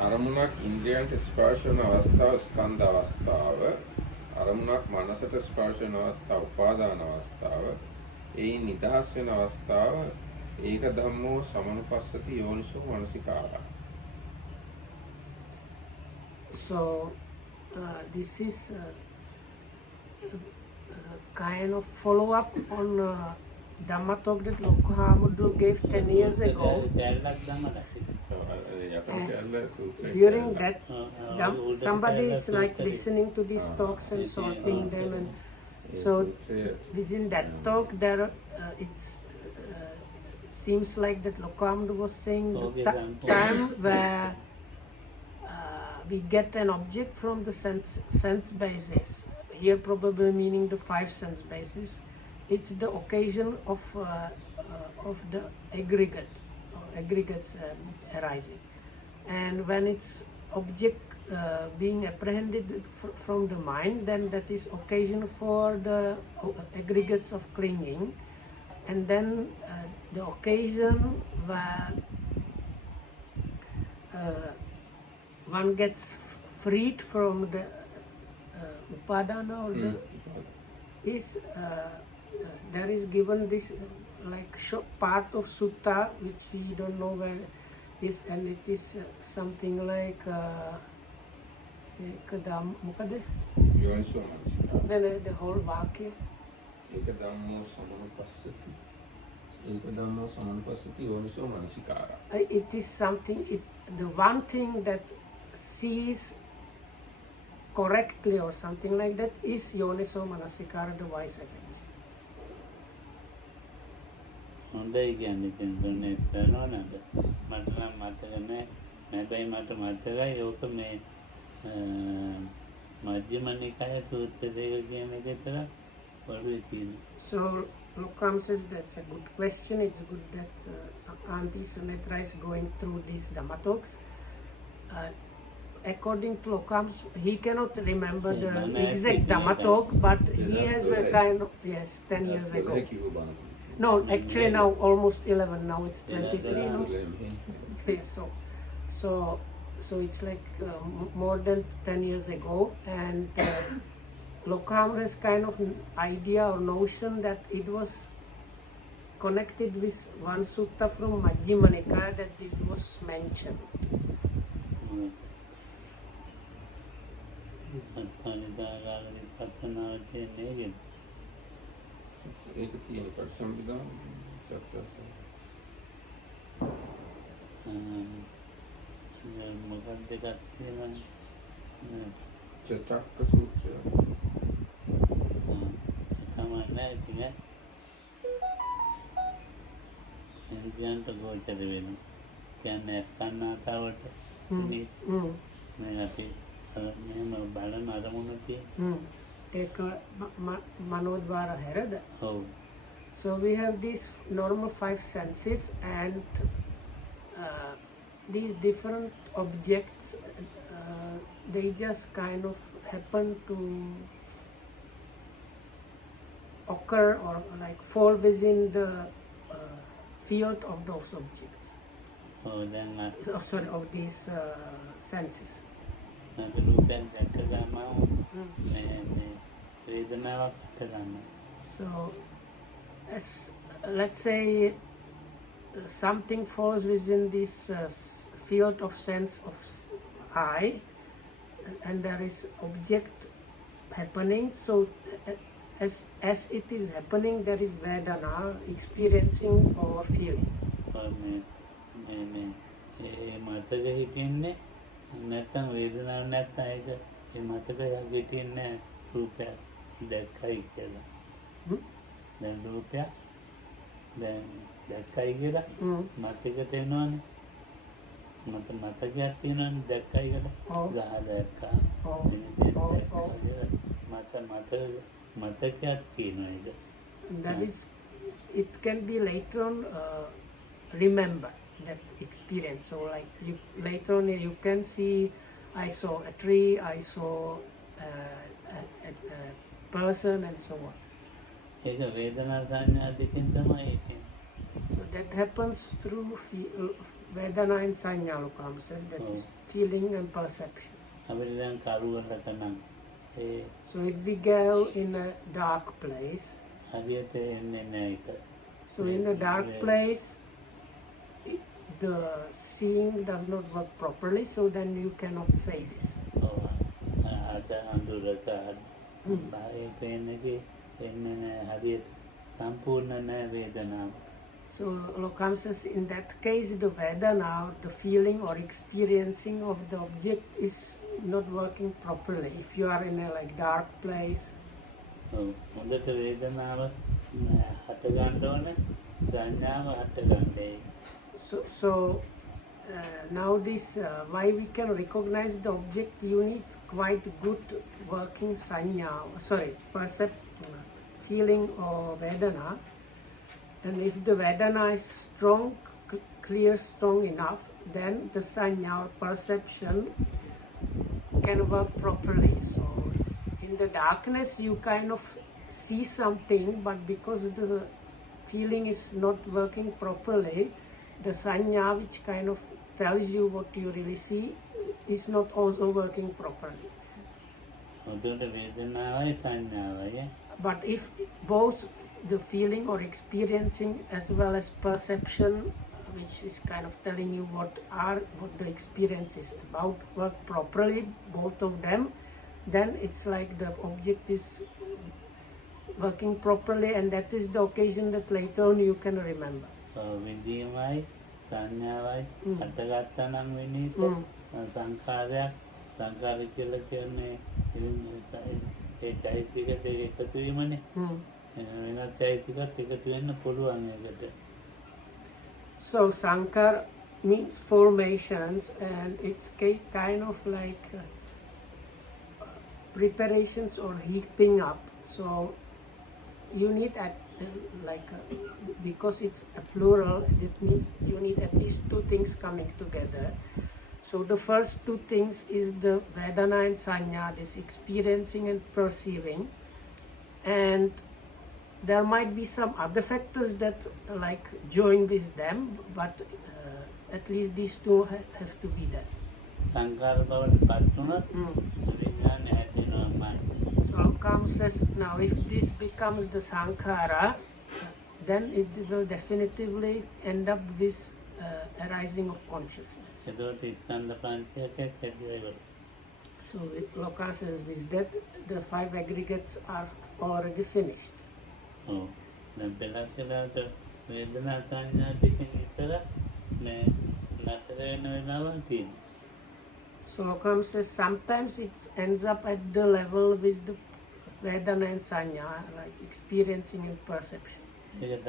අරමුණක් ඉන්ද්‍රියන්ට ස්පර්ශ වන අවස්ථාව ස්කන්ධ අවස්ථාව, අරමුණක් මනසට ස්පර්ශ වන අවස්ථාව උපාදාන අවස්ථාව, එයින් නිදහස් වෙන අවස්ථාව ඒක ධම්මෝ සමනුපස්සති යෝනිසෝ මනසිකාරා. So this is kind of follow up on Dhamma talk that Lokhamudru gave 10 years ago. During that, somebody is like listening to these talks and sorting them, and so within that talk there it seems like that Lokhamudru was saying the time where we get an object from the sense basis. Here probably meaning the 5 sense basis. It's the occasion of the aggregates arising, and when it's object being apprehended from the mind, then that is occasion for the aggregates of clinging, and then the occasion where one gets freed from the upadana or the is there is given this like part of sutta which we don't know where is, and it is something like the whole vakya ඒක ධම්මෝ සමනුපස්සති. ඒක ධම්මෝ සමනුපස්සති යෝනිසෝ මනසිකාරා. It is something, the one thing that sees correctly or something like that is yoniso manasikara, the wise attention. හොඳයි කියන්නේ කියන්නේ කරනවා නේද? මට නම් මතක නැහැ. හැබැයි මට මතකයි ඕක මේ මධ්‍යම නිකාය සූත්‍ර දෙක කියන එක විතර පොඩි තියෙනවා. So Lokam says that's a good question. It's good that Auntie Sunetra is going through these Dhamma talks. According to Lokam, he cannot remember the exact Dhamma talk, but he has a kind of, 10 years ago. No, actually now almost 11. Now it's 23. No? Yeah, so it's like more than 10 years ago, and Lokam has kind of an idea or notion that it was connected with one sutta from Majjhima Nikaya that this was mentioned. ඒක තියෙන පරිසම්පදා මොකක්ද දෙකක් තියෙනවා. චක්ක සූත්‍රය තමයි ඉතින් ඉන්ද්‍රියන්ට ගෝචර වෙනවා. කියන්නේ ස්කන්ධාතාවට මේ අපි මෙහෙම බලන අරමුණ තියෙන ඒක manodvara herada. ඔව්. So we have these normal 5 senses, and these different objects they just kind of happen to occur or like fall within the field of those objects. Of these senses. So as let's say something falls within this field of sense of eye, and there is object happening, so as it is happening there is vedana, experiencing or feeling. මතක හිටින්නේ නැත්තම් වේදනාවක් නැත්තම් ඒක ඒ මතකයක් හිටින්නේ රූපයක් දැක්කයි කියලා. දැන් රූපයක් දැන් දැක්කයි කියලා මතකට එනවනේ. මතකයක් තියෙනවනේ දැක්කයි කියලා. ගහ දැක්කා. මතකයක් තියෙනවා ඒක. That is, it can be later on remember that experience. So like later on you can see, I saw a tree, I saw a person, and so on. ඒක වේදනා සංඥා දෙකෙන් තමයි ඒක. So that happens through Vedana and Sanya Lokamsas, that is feeling and perception. So if we go in a dark place, so in a dark place, the seeing does not work properly, so then you cannot say this. So Lokam says in that case the Vedana, the feeling or experiencing of the object is not working properly. If you are in a like dark place. So now this why we can recognize the object, you need quite good working sanya, feeling or Vedana. And if the Vedana is strong, clear, strong enough, then the sanya or perception can work properly. So in the darkness you kind of see something, but because the feeling is not working properly, the sanya which kind of tells you what you really see is not also working properly. But if both the feeling or experiencing as well as perception, which is kind of telling you what the experience is about, work properly, both of them, then it's like the object is working properly, and that is the occasion that later on you can remember. So විදීමයි සංඥාවයි හටගත්තා නම් විනීත සංඛාරයක් සංඛාර කියලා කියන්නේ ඒ චෛතසික දෙක එකතු වීමනේ වෙනත් චෛතසිකත් එකතු වෙන්න පුළුවන් ඒකට. So sankhar means formations, and it's kind of like preparations or heaping up. So you need because it's a plural, it means you need at least two things coming together. So the first two things is the Vedana and Sanya, this experiencing and perceiving, and there might be some other factors that like join with them, but at least these two have to be there. So Lokam says, now if this becomes the Sankhara, then it will definitively end up with arising of consciousness. So Lokam says with that the 5 aggregates are already finished. So Lokam says sometimes it ends up at the level with the Vedana and Sanya, like experiencing and perception. It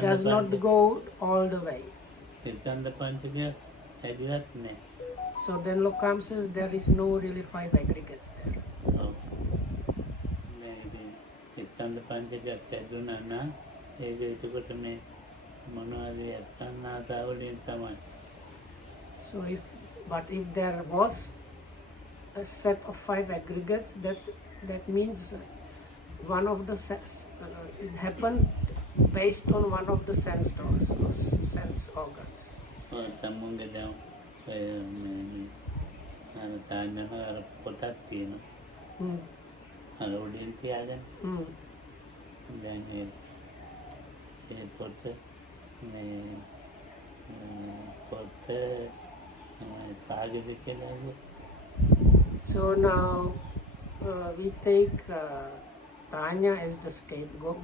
does not go all the way. So then Lokam says there is no really 5 aggregates there. So if there was a set of 5 aggregates, that means one of the it happened based on one of the sense doors or sense organs. So now we take Tanya as the scapegoat.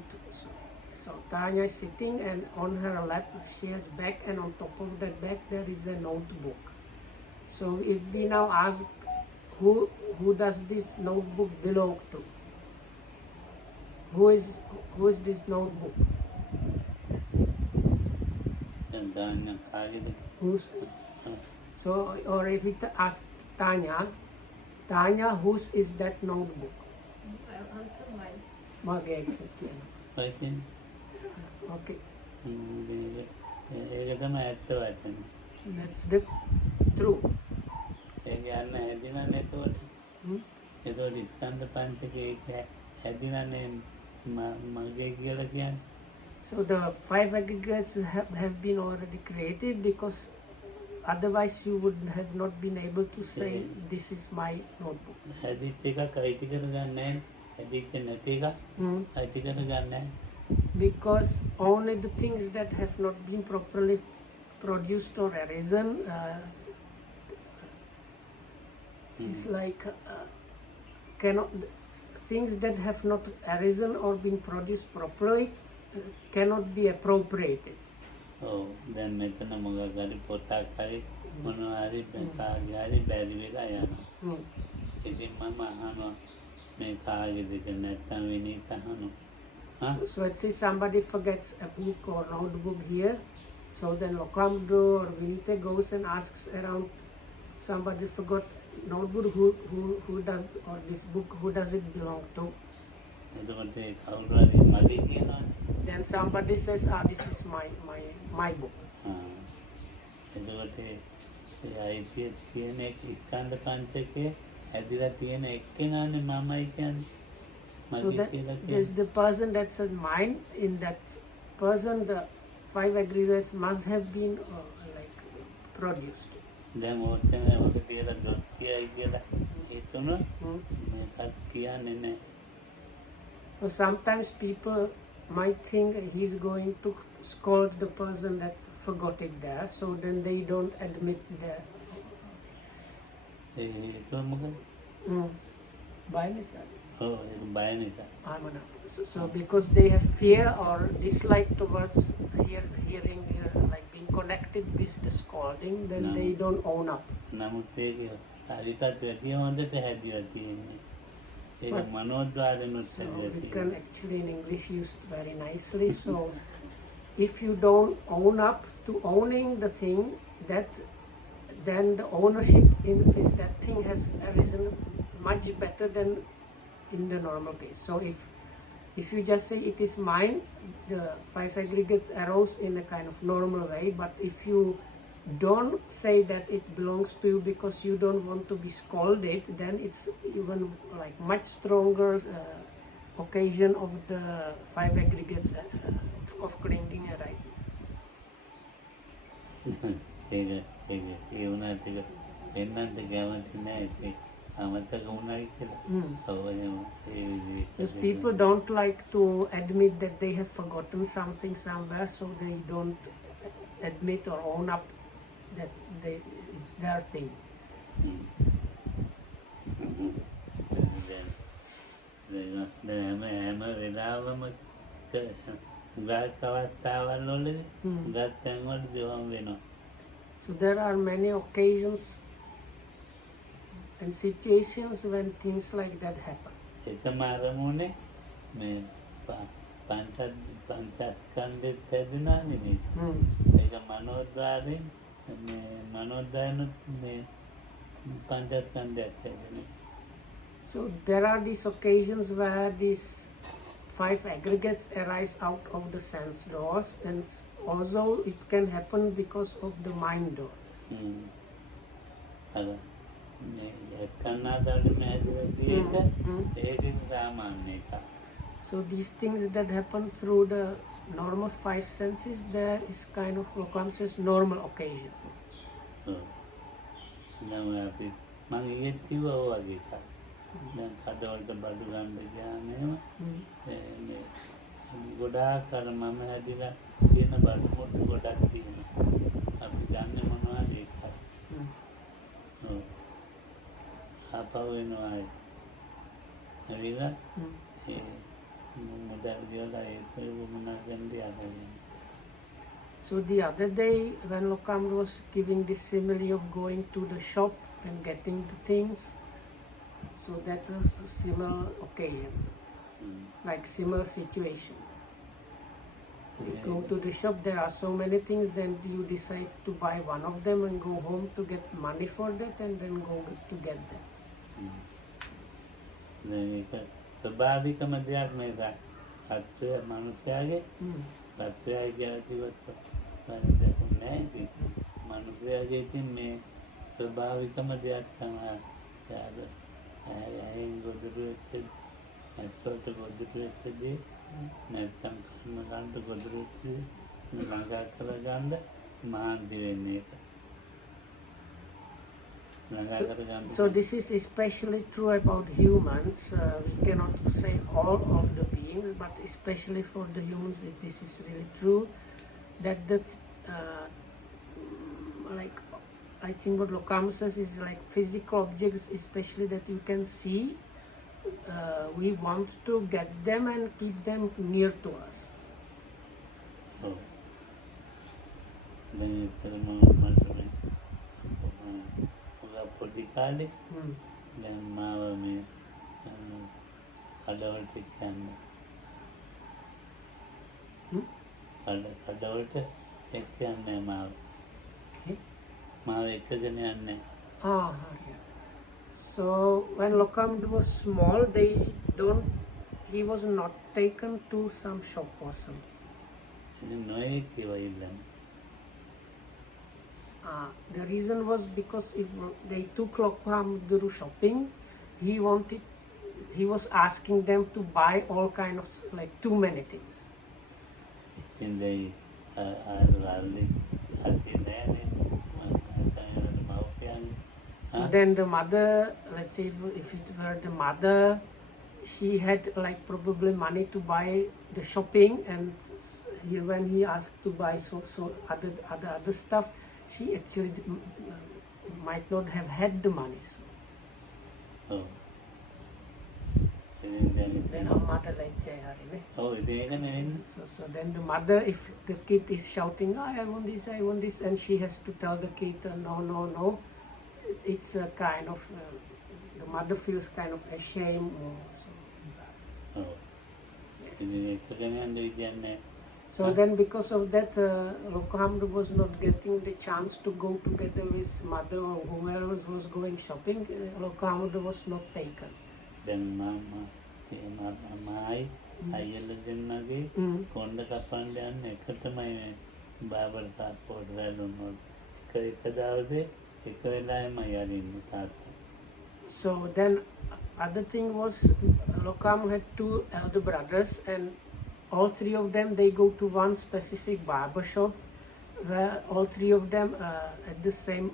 So Tanya is sitting, and on her lap she has bag, and on top of that bag there is a notebook. So if we now ask who does this notebook belong to? Who is this notebook? So, or if we ask Tanya, whose is that notebook? I'll answer mine. Okay. That's the truth. So the 5 aggregates have been already created because otherwise you would have not been able to say this is my notebook. හැදිච්ච එකක් අයිති කරගන්නේ නැහැ. හැදිච්ච නැති එකක් අයිති කරගන්නේ නැහැ. Because only the things that have not been properly produced or arisen is like cannot things that have not arisen or been produced properly cannot be appropriated. ඔව් දැන් මෙතන මොකක් හරි පොතක් හරි මොනවා හරි කාගේ හරි බැරි වෙලා යනවා. ඉතින් මම අහනවා මේ කාගේද කියලා නැත්නම් විනීත අහනවා. So let's say somebody forgets a book or notebook here, so then Lokamdo or Vinite goes and asks around, somebody forgot notebook, who does, or this book, who does it belong to? එතකොට කවුරු හරි මගේ කියනවානේ. Then somebody says, this is my book. එතකොට ඒ අයිතිය තියෙන ස්කන්ධ පංචකයේ හැදිලා තියෙන එක්කෙනානේ මමයි කියන්නේ. So that there's the person that's in mind. In that person, the 5 aggregates must have been like produced. දැන් ඕකනේ ඔක තියලා දොස් කියයි කියලා හිතනවා මේකත් කියන්නේ නැහැ. So sometimes people might think he's going to scold the person that forgot it there, so then they don't admit there. ඒක මොකද? By mistake. ඔව් ඒක බය නිසා. So because they have fear or dislike towards hearing like being connected with the scolding, then they don't own up. නමුත් ඒක හරියට වැඩි හොඳට හැදිලා තියෙන්නේ. ඒක මනෝද්වාරෙනුත් හැදිලා We තියෙන්නේ. can actually in English use very nicely. So if you don't own up to owning the thing, then the ownership in which that thing has arisen much better than in the normal case. So if you just say it is mine, the 5 aggregates arose in a kind of normal way. But if you don't say that it belongs to you because you don't want to be scolded, then it's even like much stronger occasion of the 5 aggregates of clinging arise. ඒක ඒ වුණාට ඒක එන්නත් කැමති නැහැ ඒක අමතක වුණායි කියලා. ඔව් එහෙම ඒ විදිහට. Because people don't like to admit that they have forgotten something somewhere, so they don't admit or own up that it's their thing. දැන් හැම වෙලාවම උගත් අවස්ථාවල් වලදී උගත් තැන්වලදී වම් වෙනවා. So there are many occasions and situations when things like that happen. එකම අරමුණේ මේ පංචස්කන්ධෙත් හැදෙනානේ නේද? ඒක මනෝද්වාරයෙන් මේ මනෝද්වාරනුත් මේ පංචස්කන්ධයක් හැදෙනවා. So there are these occasions where these 5 aggregates arise out of the sense doors, and also it can happen because of the mind door. අර මේ කන්නාඩාලේ හැදෙලා තියෙන ඒක සාමාන්‍ය එකක්. So these things that happen through the normal 5 senses, there is kind of what says normal occasion. දැන් අපි මම ඊයේ කිව්වා වගේ එකක්. දැන් කඩවලට බඩු ගන්න ගියාම මේ ගොඩාක් අර මම හැදිලා තියෙන බඩු පොඩි ගොඩක් තියෙනවා. අපි ගන්න මොනවද ඒක? ඔව්. ආපහු එනවා ඒක. ඇවිල්ලා ඒ මොඩල් වල ඒක මොනවද කියන්නේ? So the other day when Lokam was giving this simile of going to the shop and getting the things, so that was a similar occasion, like similar situation. You go to the shop, there are so many things, then you decide to buy one of them and go home to get money for that and then go to get them. ඒක ස්වභාවිකම දෙයක් නේද? සත්‍ය මනුෂ්‍යයාගේ සත්‍යයයි කියලා කිව්වොත් වැරද්දක් නෑ. ඉතින් මනුෂ්‍යයාගේ ඉතින් මේ ස්වභාවිකම දෙයක් තමයි. ඇයෙන් ගොඩට ඇස්වලට ගොඩට වෙච්චදී නැත්තම් කන්න ගොදුරුත් ළඟා කරගන්න මහන්සි වෙන්නේ ඒක. ළඟා කරගන්න. So this is especially true about humans. We cannot say all of the beings, but especially for the humans, this is really true. That like I think what Lokam says is like physical objects, especially that you can see. We want to get them and keep them near to us. ඔව්. දැන් ඇත්තටම මට පොඩි කාලේ දැන් මාව මේ කඩවලට යන්නේ. කඩවලට යන්නේ මාව. මාව එකගෙන යන්නේ. Yeah. So when Lokamd was small, he was not taken to some shop or something. ඉතින් නොයෙක් ඒවා ඉල්ලන්නේ. The reason was because if they took Lokamd shopping, he was asking them to buy all kind of like too many things. ඉතින් they ආරල්ලි අතේ නෑනේ මව්පියන්ගේ. So then the mother, let's say if it were the mother, she had like probably money to buy the shopping, and when he asked to buy so other stuff, she actually might not have had the money. ඔව්. Then her mother like Jayhari. ඔව් ඉතින් ඒක නෙවෙන්නේ. So then the mother, if the kid is shouting, "Oh, I want this," and she has to tell the kid, no. It's a kind of the mother feels kind of ashamed or so. ඔව්. ඉතින් ඒකගෙන යන්න විදියක් නැහැ. So then because of that, Lokamd was not getting the chance to go together with mother or whoever was going shopping. Lokamd was not taken. දැන් මායි අයියල දෙන්නගේ කොණ්ඩ කපන්න යන්න එකටමයි මේ බාබර් තාප්පෝට දැල්ලුනොත් එක දවසේ එක වෙලාවෙම යරින්නේ තාත්තා. So then other thing was Lokamd had two elder brothers, and all three of them, they go to one specific barber shop where all three of them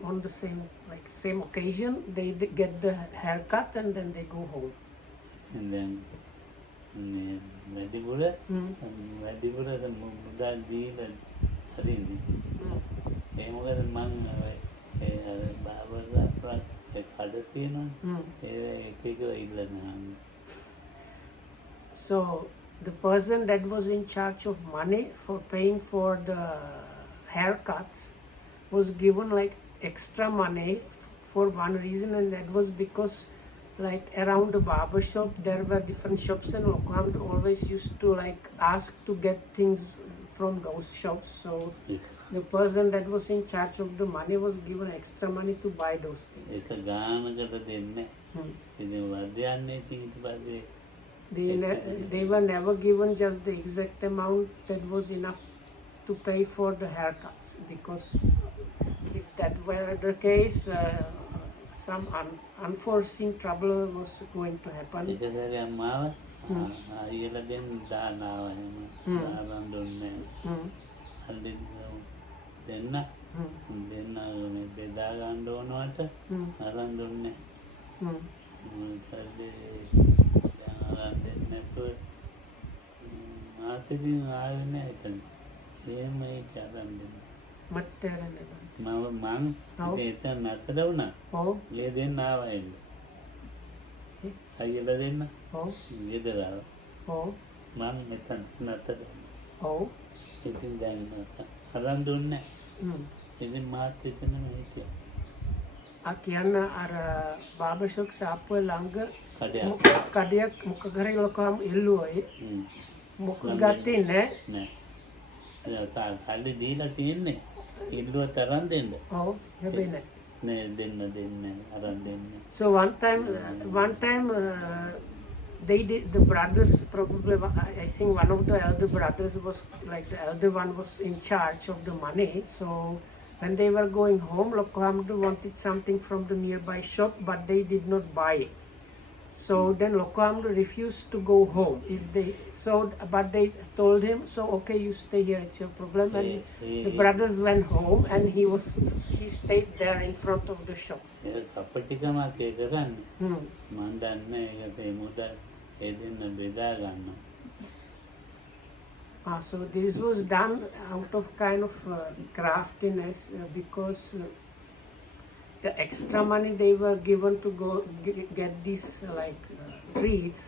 on the same occasion they get the haircut and then they go home. And then වැඩිපුර මුදල් දීලා හරින්නේ. ඒ මොකද මං barber අප්‍රා කඩ තියෙනවා. ඒ එක ඉල්ලනවා. So the person that was in charge of money for paying for the haircuts was given like extra money for one reason, and that was because like around the barber shop there were different shops, and Lokamd always used to like ask to get things from those shops. So the person that was in charge of the money was given extra money to buy those things. ඒක ගානකට දෙන්නේ. ඉතින් වර්ධයන්නේ ඊට පස්සේ they were never given just the exact amount that was enough to pay for the haircuts, because if that were the case, some unforeseen trouble was going to happen. ඒක සැරේ අම්මාව අයියලා දානවා එහෙම දාන දුන්නේ. හරි දෙන්න මේ බෙදා ගන්න ඕනවට අරන් දුන්නේ. අරන් දෙන්නේ නැතුව මාතකින් ආවේ නැහැ එතන. එහෙමයි අරන් දෙන්නේ. මං එතන නතර වුණා. ලේ දෙන්න ආවා එන්නේ. අයියලා දෙන්න. ගෙදර ආවා. මං මෙතන නතර. ඉතින් දැන් අරන් දුන්නේ. ඉතින් මාත් එතනම හිටියා. කියන්න අර බාබර් ෂොප් ෂාප් ළඟ කඩයක් මොකක් හරි Lokamd ඉල්ලුවයි. මොකක් ගත්තේ නැහැ. කල්ලි දීලා තියෙන්නේ. ඉල්ලුවත් අරන් දෙන්න. හැබැයි නැහැ. නෑ දෙන්න අරන් දෙන්න. So one time they did, the brothers probably, I think one of the elder brothers was like the elder one was in charge of the money. So when they were going home, Lokamd wanted something from the nearby shop, but they did not buy it. So then Lokamdu refused to go home. But they told him, so okay, you stay here, it's your problem. And the brothers went home, and he stayed there in front of the shop. කපටිකමක් ඒ කරන්නේ. Hmm. මන් දන්නේ ඒකට ඒ මුදල් ඒ දෙන්න බෙදා ගන්නවා. So this was done out of kind of craftiness because the extra money they were given to go get these treats.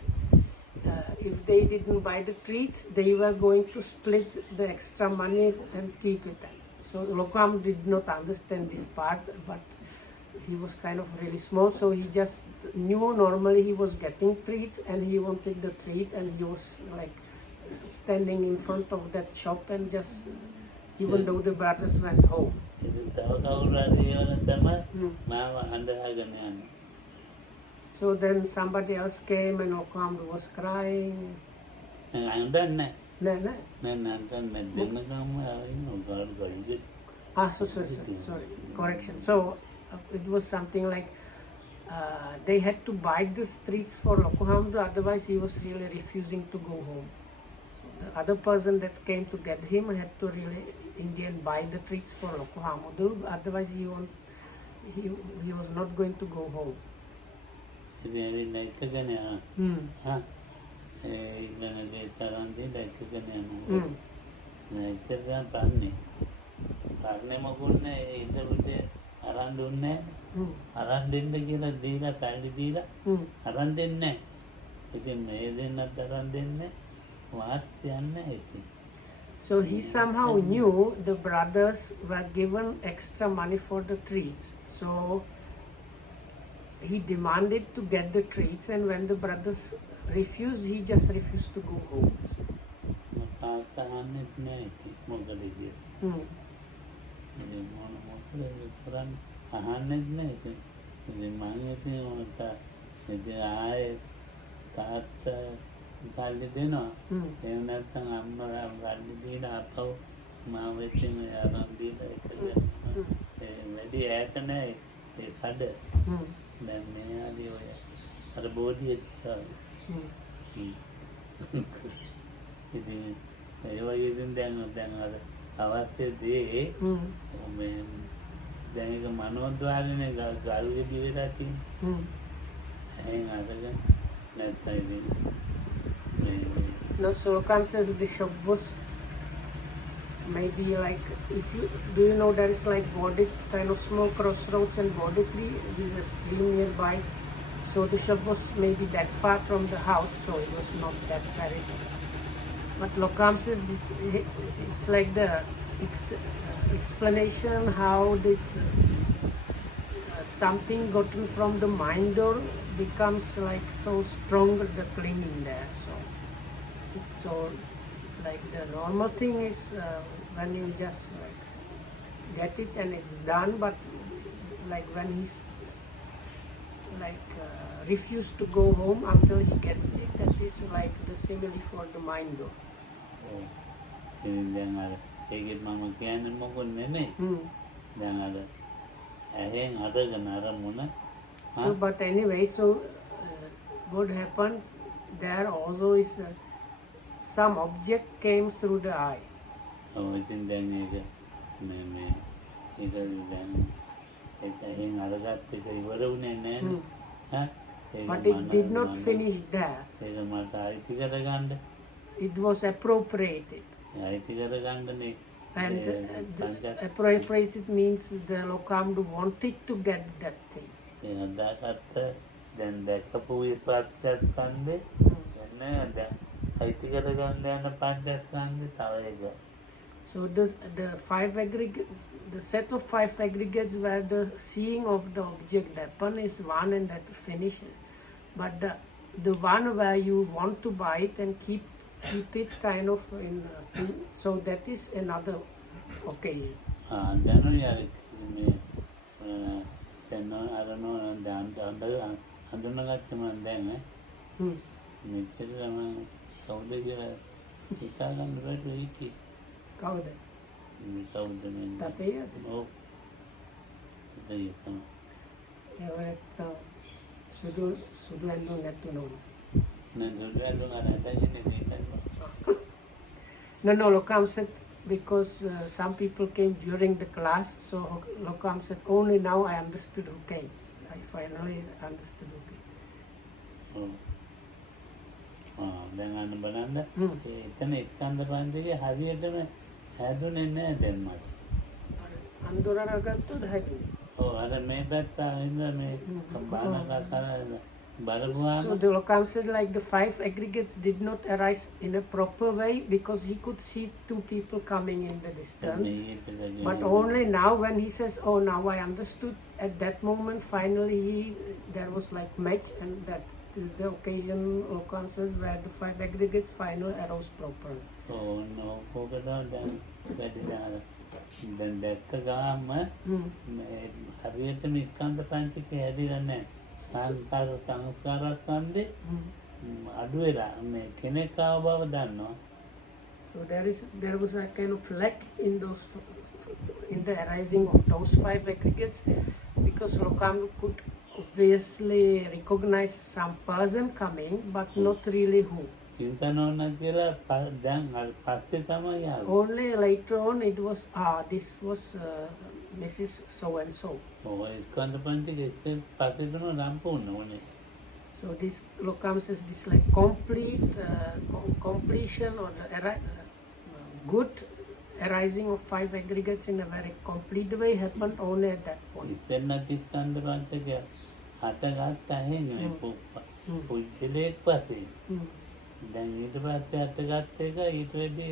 If they didn't buy the treats, they were going to split the extra money and keep it. So Lokam did not understand this part, but he was kind of really small, so he just knew normally he was getting treats and he wanted the treat, and he was like standing in front of that shop and just even though the brothers went home. ඉතින් තව කවුරු හරි ඒවල තමයි මාව අඬහගෙන යන්නේ. So then somebody else came and Okam was crying. අඬන්නේ No. අඬන්නේ දෙන්නකම ගාල් Sorry. Correction. So it was something like they had to buy the streets for Lokohamdu, otherwise he was really refusing to go home. The other person that came to get him had to really buy the treats for Lokohamdu, otherwise he was not going to go home. ඉතින් ඇවිල්ලා එකගෙන යනවා. ඒ ඉගෙන දේ තරම් දීලා එකගෙන යනවා. නැත්නම් පන්නේ මොකුත් නෑ ඒ ඉඳුටේ අරන් දුන්නේ නෑ. අරන් දෙන්න කියලා දීලා පැලි දීලා අරන් දෙන්නේ නෑ. ඉතින් මේ දෙන්නත් අරන් දෙන්නේ වාත් යන්නේ ඉතින්. So he somehow knew the brothers were given extra money for the treats. So he demanded to get the treats, and when the brothers refused, he just refused to go home. තාත්තහන්නෙත් නෑ ඉතින් මොකද කියන්නේ. මොකද අහන්නෙත් නෑ ඉතින්. ඉතින් මම ඉතින් ඉතින් ආයේ තාත්තා සල්ලි දෙනවා. එහෙම නැත්නම් අම්මලා සල්ලි දීලා අපව මාව ඉතින් අරන් දීලා එකද වැඩි ඈත නෑ ඒ කඩ. දැන් මේ ආදී ඔය අර බෝධිය ඉතින් ඒ වගේ ඉතින් දැන් අර අවශ්‍ය දේ මේ දැන් ඒක මනෝද්වාරනේ ගල් ගෙඩි වෙලා තියෙන්නේ. එහෙන් අරගෙන නැත්නම් ඉතින් No, so Okam says the shop was maybe like, do you know there is like Body, kind of small crossroads and Body tree, there's a stream nearby. So the shop was maybe that far from the house, so it was not that very. But Lokam says it's like the explanation how this something gotten from the mind door becomes like so strong, the clinging there. So like the normal thing is when you just like get it and it's done, but like when he's refused to go home until he gets it, that is like the simile for the mind door. දැන් අර ඒකේ මම කියන්නේ මොකද නෙමෙයි. දැන් අර ඇහෙන් අරගෙන අරමුණ. So but anyway, so what happened there also is some object came through the eye. ඉතින් දැන් ඒක මේ ඒක දැන් ඒක ඇහෙන් අරගත්ත එක ඉවර වුණේ නෑනේ. But it did not finish there. ඒක මට අයිති කරගන්න. It was appropriated. අයිති කරගන්නනේ. And appropriated means the Lokamdu wanted to get that thing. ඒ අදාකට දැන් දැක්කපු විපස්සස්කන්ධේ එන්නේ දැන් අයිති කරගන්න යන පංචස්කන්ධේ තව එක. So the five aggregates, the set of five aggregates where the seeing of the object happen is one and that finish. But the one where you want to buy it and keep it kind of in thing, so that is another occasion. දැනුයි අර මේ දැන් අර නෝ හඳුනාගත්ත මම දැන් මෙච්චර මම කවුද කියලා හිතා ගන්න රට වෙයි. කවුද? කවුද මේ? තාතේද? ඔව්. තාතේ තමයි. සුදු ඇඳුම් නැතු නෝන. No, Lokam said because some people came during the class, so Lokam said only now I understood who came. I finally understood who came. දැන් අන්න බලන්න එතන ස්කන්ධ පංචකය හරියටම හැදුනේ නැහැ දැන් මට. අන්දොරනගත්තොත් හැදුනේ. ඔව් අර මේ පැත්ත ඉඳලා මේ බානක කරලා බලපුවාම So the Lokam said like the 5 aggregates did not arise in a proper way because he could see 2 people coming in the distance. But only now when he says, oh now I understood, at that moment finally there was like match, and that is the occasion Lokam says where the 5 aggregates finally arose properly. Oh no, දැන් දැක්ක ගාම මේ හරියටම ස්කන්ධ පංචකය හැදිලා නැහැ. සංස්කාරස්කන්ධේ අඩු වෙලා මේ කෙනෙක් ආව බව දන්නවා. So there was a kind of lack in the arising of those 5 aggregates because Lokam could obviously recognize some person coming but not really who. චින්තනෝන කියලා දැන් පස්සේ තමයි ආවේ. Only later on it was this was Mrs. so and so. ඔය ස්කන්ධ පංචකයේ පස්සේ තමයි සම්පූර්ණ වුනේ. So this Lokam says this like complete completion or the good arising of 5 aggregates in a very complete way happened only at that point. ඉතින් ස්කන්ධ පංචකය හටගත්ත හැන්නේ පුද්ගලයෙක් පස්සේ. දැන් ඊට පස්සේ හටගත්ත එක ඊට වැඩි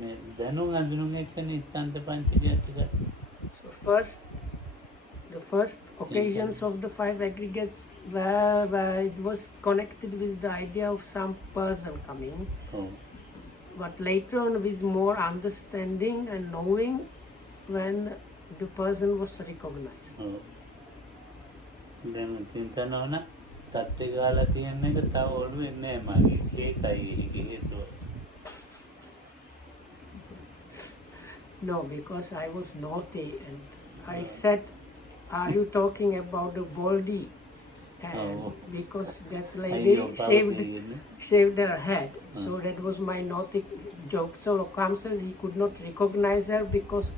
මේ දැනුම් අඳුනුම් එක්කනේ ස්කන්ධ පංචකය ටික. So the first occasions of the 5 aggregates where it was connected with the idea of some person coming. But later on with more understanding and knowing when the person was recognized. දැන් චින්තනෝන තත්ත්ව ගාලා තියෙන එක තව ඔළුවේ නෑ මගේ. ඒකයි ඒකේ හේතුව. No, because I was naughty and I said, are you talking about the Goldie? And because that lady shaved her head. So that was my naughty joke. So Lokam says he could not recognize her because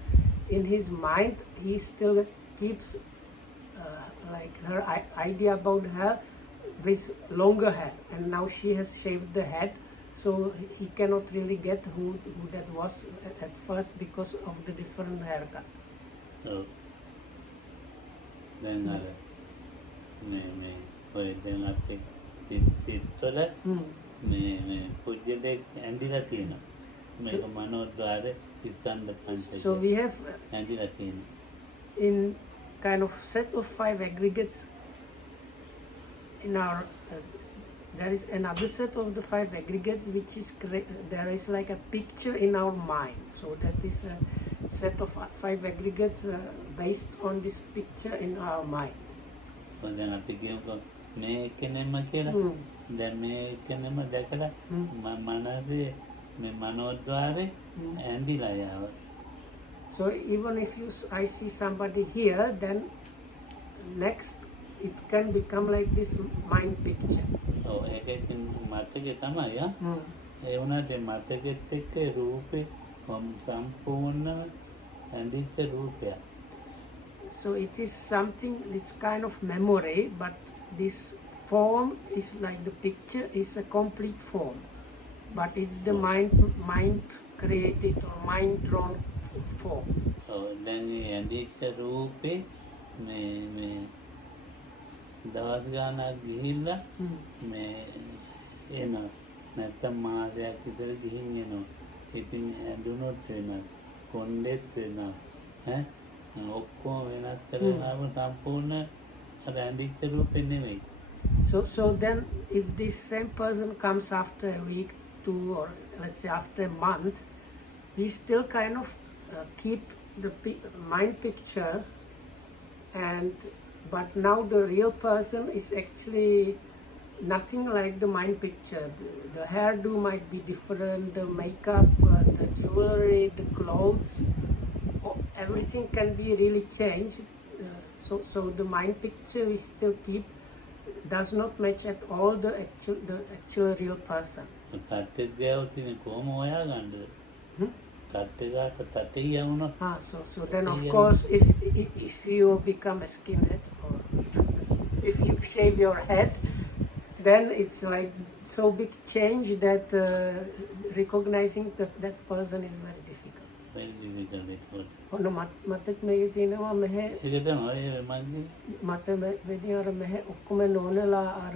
in his mind he still keeps like her idea about her with longer hair, and now she has shaved the head. So he cannot really get who that was at first because of the different haircut. දැන් අර මේ ඔය දැන් අපේ සිත්වල මේ පුජ්‍යලෙක් ඇඳිලා තියෙනවා. මේක මනෝද්වාරේ ස්කන්ධ පංචකය. So we have ඇඳිලා තියෙනවා. in kind of set of 5 aggregates in our there is another set of the 5 aggregates which is there is like a picture in our mind. So that is a set of 5 aggregates based on this picture in our mind. දැන් අපි කියමුකෝ මේ කෙනෙක්ම කියලා. දැන් මේ කෙනෙක්ම දැකලා මනසේ මේ මනෝද්වාරේ ඇඳිලා යාව. So even if I see somebody here, then next it can become like this mind picture. ඔව් ඒකෙන් මතකේ තමයි ඒ වුණාට මතකෙත් එක්ක රූපේ සම්පූර්ණ ඇඳිච්ච රූපයක්. So it is something, it's kind of memory, but this form is like the picture is a complete form, but it's the mind created or mind drawn form. දැන් මේ ඇඳිච්ච රූපේ මේ දවස් ගානක් ගිහිල්ලා මේ එනවා. නැත්තම් මාසයක් විතර ගිහින් එනවා. ඉතින් ඇඳුනොත් වෙනවා. කොණ්ඩෙත් වෙනවා. ඔක්කොම වෙනස් කරලාම සම්පූර්ණ අර ඇඳිච්ච රූපේ නෙමෙයි. So then if this same person comes after a week, 2, or let's say after a month, we still kind of keep the mind picture, but now the real person is actually nothing like the mind picture. The hairdo might be different, the makeup, the jewelry, the clothes, everything can be really changed. So the mind picture we still keep, does not match at all the actual real person. තට්ටෙක් ගෑව තියෙන කොහොම හොයාගන්නද? Hmm? තට්ටේකට තට්ටේ යවුණා. So then of course if you become a skinhead or if you shave your head, then it's like so big change that recognizing that person is very difficult. Very difficult it was. මතත් මේක තියෙනවා මෙහෙ ඒක තමයි මගේ මට වෙදී අර මෙහෙ ඔක්කොම නෝනලා අර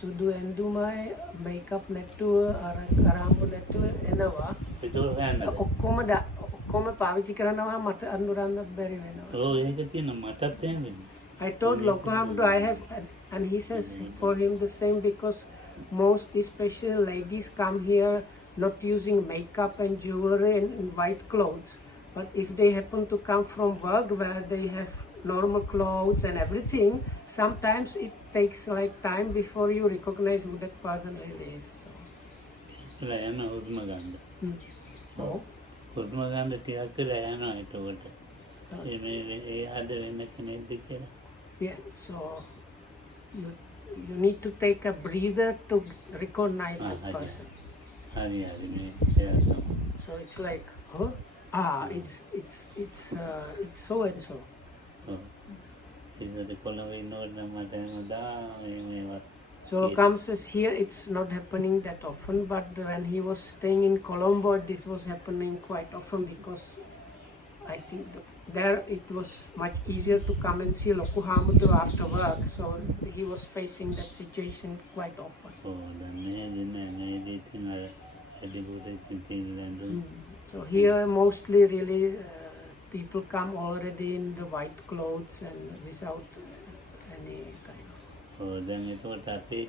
සුදු ඇඳුමයි මේකප් නැතුව අර කරාඹු නැතුව එනවා ඒක හොයන්න. ඔක්කොම පාවිච්චි කරනවා මට අඳුරන්නත් බැරි වෙනවා. ඔව් ඒක තියෙන මටත් එහෙමයි. I told Lokohamdo I have, and he says for him the same, because most especially ladies come here not using makeup and jewelry and in white clothes. But if they happen to come from work where they have normal clothes and everything, sometimes it takes like time before you recognize who that person really is. ඉතලා යන හුස්ම ගන්න. Oh. හුස්ම ගන්න ටිකක් වෙලා යනවා එතකොට. ඒ අද වෙන කෙනෙක්ද කියලා. Yeah, so you need to take a breather to recognize that person. හරි මේ එයා So it's like, huh? It's so and so. ඒකද කොළඹ ඉන්නකොට මට එනවා මේවා. So Lokam says here it's not happening that often, but when he was staying in Colombo, this was happening quite often, because I think there it was much easier to come and see Lokohamdo after work, so he was facing that situation quite often. So here mostly really people come already in the white clothes and without any kind of. දැන් ඒකට අපි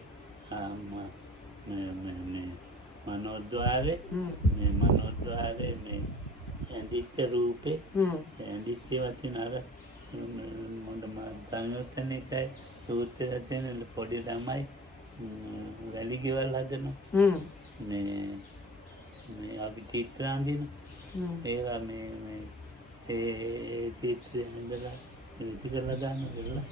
මනෝද්වාරේ මේ ඇඳිච්ච රූපේ ඇඳිච්ච වතින අර මොඳ මාතංගතන එකයි සූත්‍රය තියෙන පොඩි ළමයි වැලි ගෙවල් හදනවා මේ අපි චිත්‍ර අඳින ඒවා මේ ඒ චිත්‍රය ඉඳලා ඉති කරලා දාන්න කියලා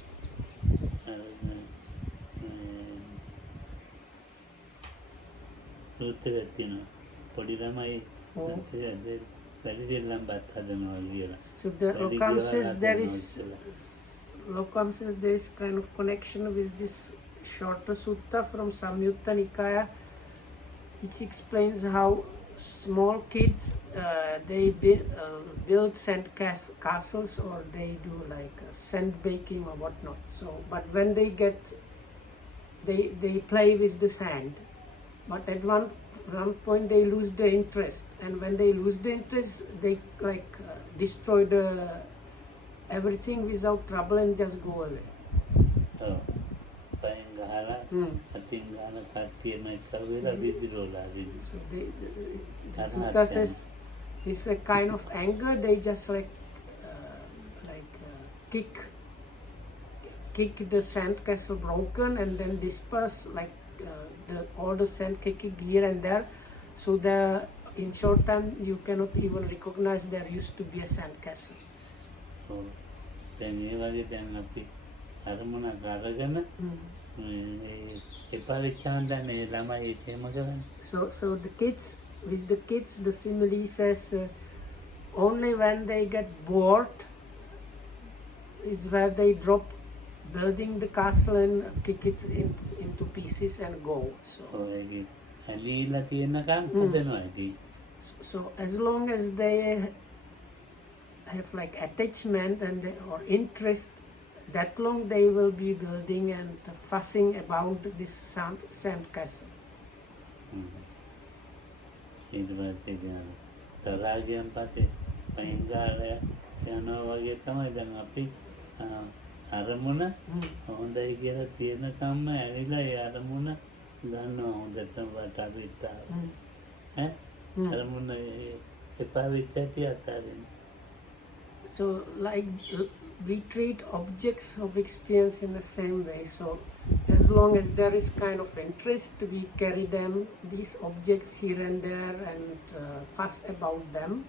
සූත්‍රය තියෙනවා පොඩි ළමයි So Lokam says there is kind of connection with this shorter sutta from Samyutta Nikaya, which explains how small kids they build sand castles, or they do like sand baking or whatnot. So, but when they play with the sand, but at one point they lose the interest, and when they lose the interest, they like destroy everything without trouble and just go away. So the sutta says it's a kind of anger. They just kick the sandcastle broken and then disperse like all the sand kicking here and there. So in short time you cannot even recognize there used to be a sandcastle. So the kids, the simile says only when they get bored is where they drop building the castle and kick it into pieces and go. So as long as they have like attachment or interest, that long they will be building and fussing about this sand castle. අරමුණ හොඳයි කියලා තියෙන කම්ම ඇවිල්ලා ඒ අරමුණ ගන්නවා හොඳටම වටපිට අරමුණ එපා වෙච්ච ඇති අතාරින්න. So like we treat objects of experience in the same way. So as long as there is kind of interest, we carry these objects here and there and fuss about them.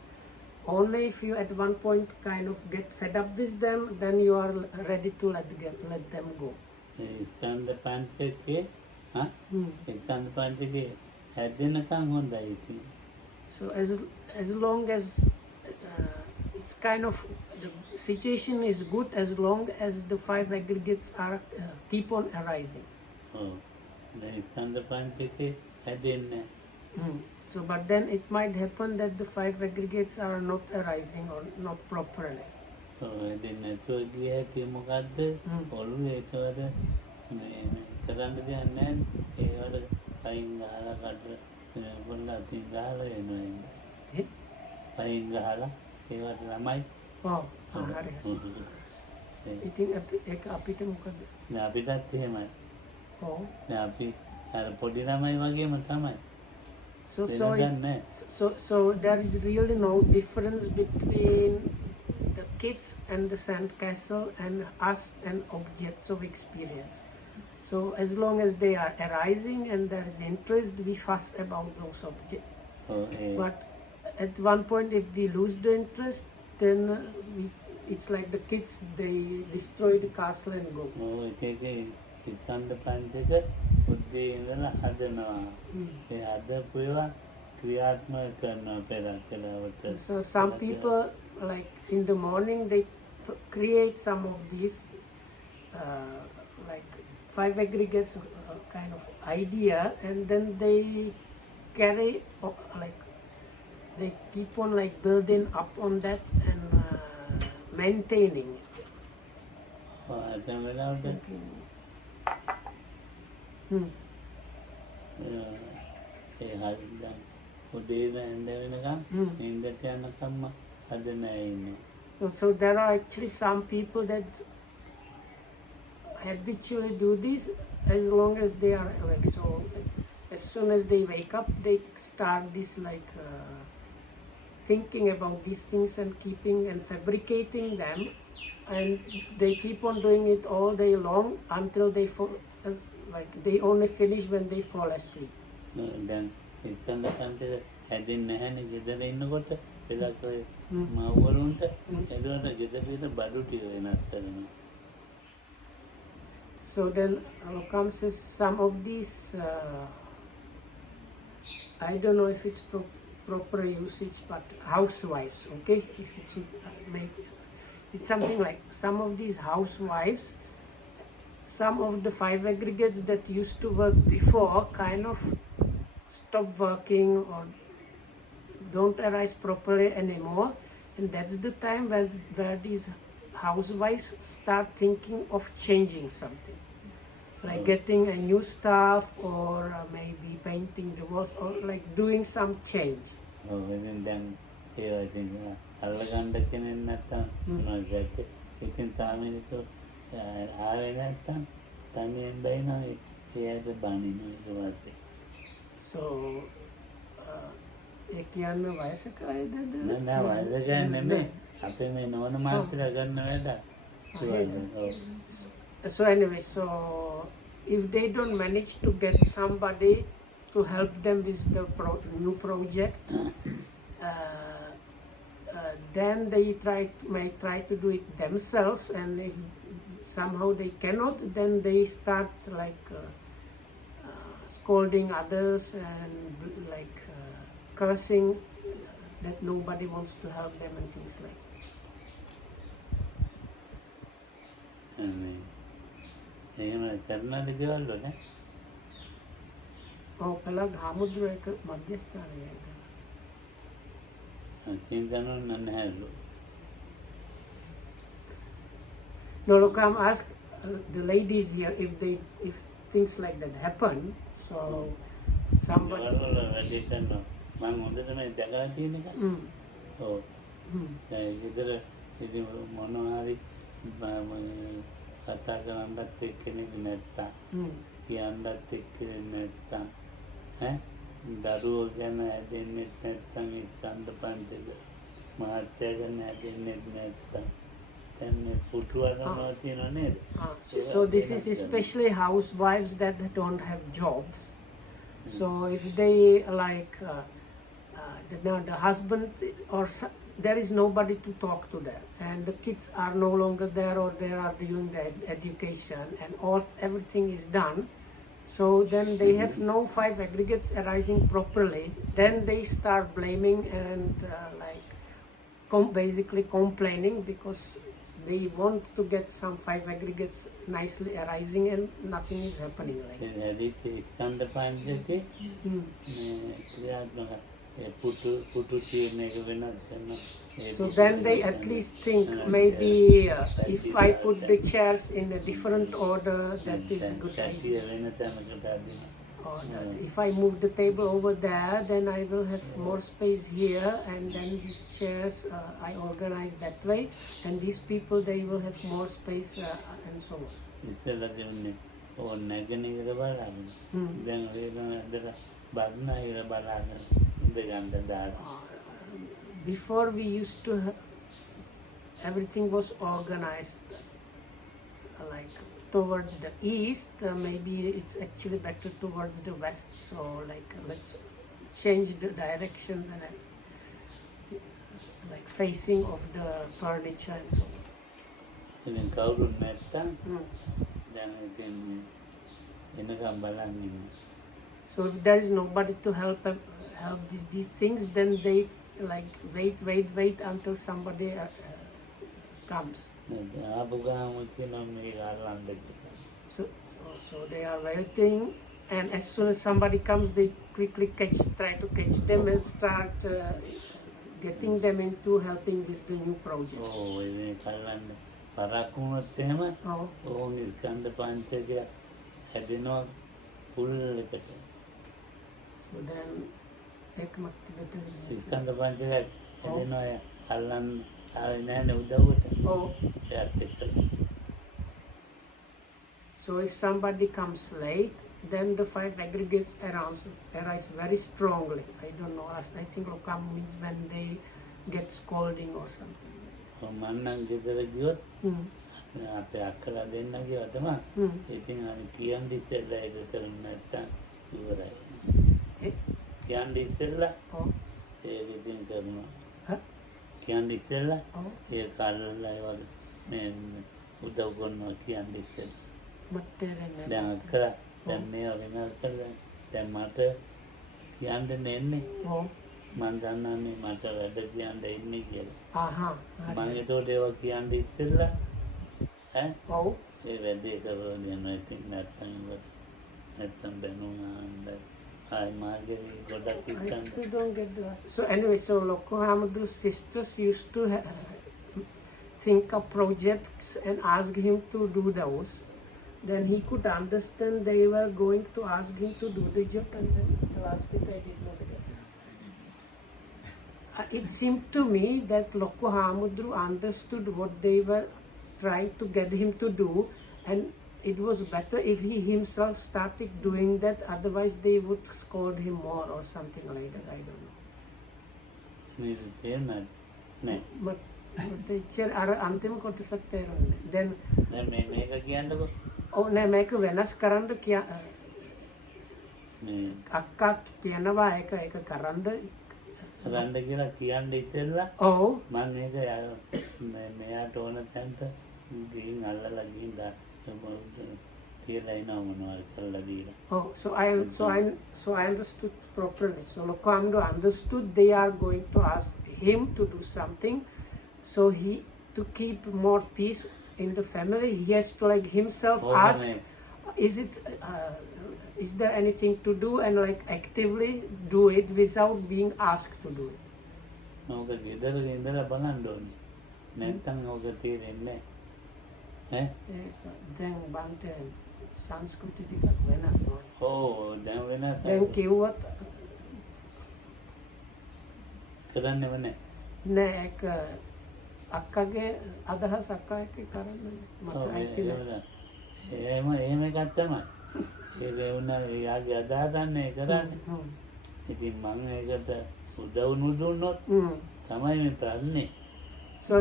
Only if you at one point kind of get fed up with them, then you are ready to let them go. ස්කන්ධ පංචකයේ Hmm. ස්කන්ධ පංචකයේ හැදෙනකන් හොඳයි ඉතින්. So as long as it's kind of the situation is good as long as the five aggregates are keep on arising. ඔව්. දැන් ස්කන්ධ පංචකයේ හැදෙන්නේ So but then it might happen that the five aggregates are not arising or not properly. ඔව් හැදෙන්නේ නැතුව ගිය හැටි මොකද්ද? ඔළුවේ ඒකවල මේ කරන්න දෙයක් නැහැ. ඒවල පයින් ගහලා කඩ පොල්ලා තින් ගහලා එනවා. Eh? පයින් ගහලා ඒවට ළමයි Oh, හරි. ඉතින් ඒක අපිට මොකද? දැන් අපිටත් එහෙමයි. Oh. දැන් අපි අර පොඩි ළමයි වගේම තමයි. So වෙනදක් නැහැ. so there is really no difference between the kids and the sandcastle and us and objects of experience. So as long as they are arising and there is interest, we fuss about those objects. ඔව් ඒ But at one point, if we lose the interest, then it's like the kids, they destroy the castle and go. ඔව් ඒකේ ස්කන්ධ පංචක බුද්ධිය ඉඳලා හදනවා. ඒ හදපු ඒවා ක්‍රියාත්මක කරනවා පෙරකලාවට. So some people, like in the morning, they create some of these like five aggregates kind of idea, and then they carry like they keep on like building up on that and maintaining it. අද වෙලාවට ඒ හදන්න උදේ ඉඳන් වෙනකම් නින්දට යනකම්ම හදන අය ඉන්නවා. So there are actually some people that habitually do this as long as they are awake. So as soon as they wake up, they start this like thinking about these things and keeping and fabricating them, and they keep on doing it all day long until they fall, like they only finish when they fall asleep. දැන් ස්කන්ධ පංචක හැදෙන්නේ නැහැනේ ගෙදර ඉන්නකොට එලක මව්වරුන්ට එළවල ගෙදර බඩු ටික වෙනස් කරනවා. So then comes some of these, I don't know if it's proper usage, but housewives, okay? If it's something like some of these housewives, some of the five aggregates that used to work before kind of stop working or don't arise properly anymore, and that's the time where these housewives start thinking of changing something, like getting a new stuff or maybe painting the walls or like doing some change. ඔව් ඉතින් දැන් ඒවා ඉතින් අල්ලගන්න කෙනෙක් නැත්තම් මොනවද ඉතින් තාමිනිකෝ ආවේ නැත්තම් තනියෙන් බයිනවා ඒයට බනිනවා ඊට පස්සේ. So ඒ කියන්නේ වයසක අයද? නෑ වයසක නෙමෙයි අපේ මේ නෝන මාත්‍ර ගන්න වැඩ. So anyway, so if they don't manage to get somebody to help them with the new project, then they may try to do it themselves, and if somehow they cannot, then they start like scolding others and like cursing that nobody wants to help them and things like that. එහෙම කරනද දේවල් වල ඔව් කලක් හමුදුර එක මධ්‍යස්ථානයේ තින්දනෝ නැහැලු. No, look, I'm ask the ladies here if things like that happen. So somebody. වැඩි කරනවා මම හොඳට මේ දැකලා තියෙන එක. ඔව්. ඊදර ඉතින් මොනවා හරි කතා කරන්නත් එක්කෙනෙක් නැත්තම් කියන්නත් එක්කෙනෙක් නැත්තම් දරුවෝ ගැන හැදෙන්නේ නැත්තම් ඒ ස්කන්ධ පංචක මහත්ය ගැන හැදෙන්නේ නැත්තම් දැන් මේ පුටුවරනවා තියෙනව නේද? So this is especially housewives that don't have jobs. So if they like the husband or there is nobody to talk to them, and the kids are no longer there, or they are doing the education, and everything is done. So then they have no 5 aggregates arising properly. Then they start blaming and basically complaining because they want to get some 5 aggregates nicely arising and nothing is happening. So then they at least think maybe if I put the chairs in a different order, that is a good idea. Or if I move the table over there, then I will have more space here, and then these chairs I organize that way, and these people, they will have more space and so on. Before we used to have, everything was organized like towards the east, maybe it's actually better towards the west, so let's change the direction and like facing of the furniture and so on. So if there is nobody to help these things, then they like wait until somebody comes. So they are waiting, and as soon as somebody comes, they quickly try to catch them and start getting them into helping with the new project. So then so if somebody comes late, then the 5 aggregates arise very strongly. I don't know, I think lokam means when they get scolding or something. I still don't get the last. So anyway, so Loko Hamadou's sisters used to think of projects and ask him to do those. Then he could understand they were going to ask him to do the job, and then the last bit I did not get. It seemed to me that Loko Hamadou understood what they were trying to get him to do, and it was better if he himself started doing that, otherwise they would scold him more or something like that, I don't know. But teacher අර අන්තිම කොටසක් තේරුන්නේ. Then මේක කියන්නකෝ. ඔව් නෑ මේක වෙනස් කරන්න අක්කා කියනවා ඒක කරන්න කියලා කියන්න ඉතින්ලා. ඔව් මම මේක මෙයාට ඕන තැනට ගිහින් අල්ලලා ගිහින් Oh, so I understood properly. So Lokamdo understood they are going to ask him to do something. So he, to keep more peace in the family, he has to like himself ask, is there anything to do, and like actively do it without being asked to do it. දැන් බන්ට සංස්කෘති ටිකක් වෙනස් වුණා. දැන් වෙනස්. දැන් කිව්වත් කරන්නේම නැහැ. නෑ ඒක අක්කගේ අදහස් අක්කා එක්ක කරන්නේ මට අයිති නෑ. එහෙම එකක් තමයි. ඒක වුණා එයාගේ අදහසන්නේ කරන්නේ. ඉතින් මම ඒකට උදව් නුදුන්නොත් තමයි මේ ප්‍රශ්නේ. So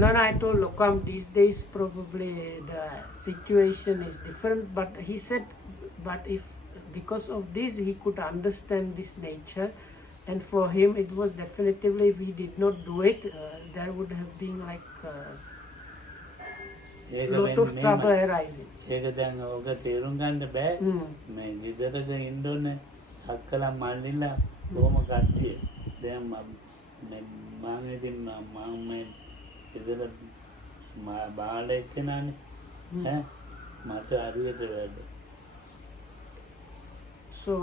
no, I told Lokam these days probably the situation is different, but he said, but if because of this he could understand this nature, And for him, it was definitively, if he did not do it, there would have been like a lot of trouble arising. ඒක දැන් ඕක තේරුම් ගන්න බෑ. මේ ගෙදරක ඉන්න ඕනේ අක්කලා මල්ලිලා කොහොම කට්ටිය. දැන් මම ඉතින් මම මේ ගෙදර බාලයෙක් කෙනානේ. ඈ මට හරියට වැඩ. So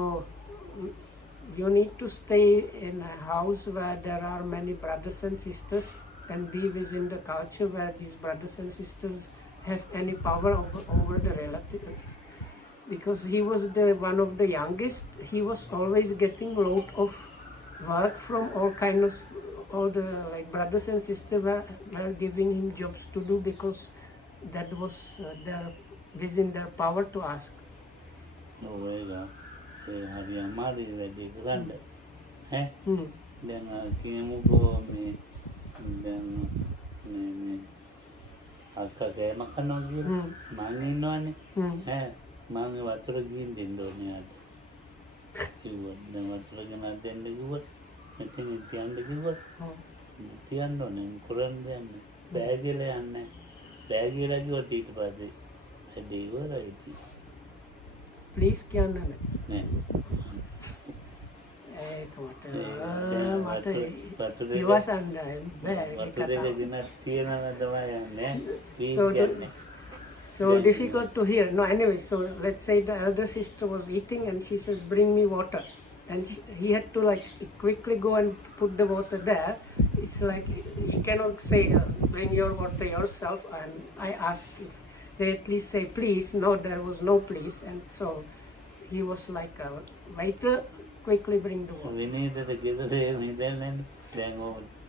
you need to stay in a house where there are many brothers and sisters and be within the culture where these brothers and sisters have any power over the relatives. Because he was one of the youngest, he was always getting a lot of work from all the like brothers and sisters were giving him jobs to do because that was within their power to ask. No way, hari amari වැඩි කරන්න දැන් කියමුකෝ මේ දැන් මේ අක්කා කෑම කනවා කියලා මං ඉන්නවනේ මං වතුර ගිහින් දෙන්න ඕනේ යාට කිව්වා දැන් වතුර ගෙනත් දෙන්න කිව්වා මෙතන තියන්න කිව්වා තියන්න ඕනේ කරන් දෙන්නේ බෑ කියලා යන්නේ බෑ කියලා කිව්වා ඊට පස්සේ වැඩි ඉවරයි. Please කියන්න නෑ So difficult to hear. No, anyway, so let's say the elder sister was eating and she says, bring me water. And he had to like quickly go and put the water there. It's like he cannot say, bring your water yourself. And I asked if they at least say, please. No, there was no please. And so he was like, waiter, quickly bring the water. We need to get the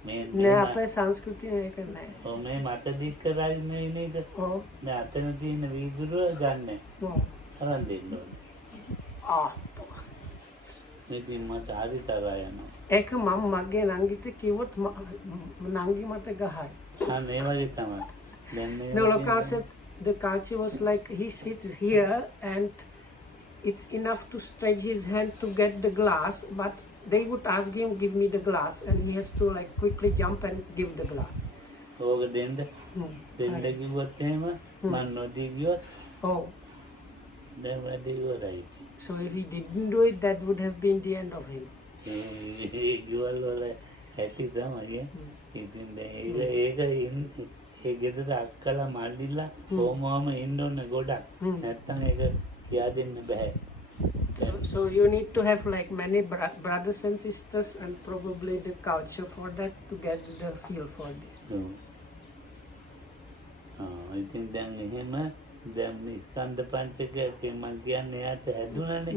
නෑ අපේ සංස්කෘතිය ඒක නෑ. ඔව් මේ මට දික් කරන්නේ නේද? ඔව්. දැන් අතන තියෙන වීදුරුව ගන්න. ඔව්. අරන් දෙන්න ඕනේ. මේකෙන් මට හරි තරහා යනවා. ඒක මම මගේ නංගිට කිව්වොත් නංගි මට ගහයි. අන්න ඒ වගේ තමයි. දැන් No, look, the culture was like he sits here and it's enough to stretch his hand to get the glass, but they would ask him, give me the glass, and he has to like quickly jump and give the glass. ඕක දෙන්න කිව්වොත් එහෙම මම නොදී ගියොත් Oh. දැන් වැඩි ඉවරයි. So if he didn't do it, that would have been the end of him. ගෙවල් වල ඇති තමයි. ඉතින් දැන් ඒක ඒ ගෙදර අක්කලා මල්ලිලා කොහොමම ඉන්න ඕනේ ගොඩක්. නැත්තම් ඒක කියා දෙන්න බෑ. So you need to have like many brothers and sisters and probably the culture for that to get the feel for this. I think then him then skanda panchakya මං කියන්නේ යාට හැදුණානේ.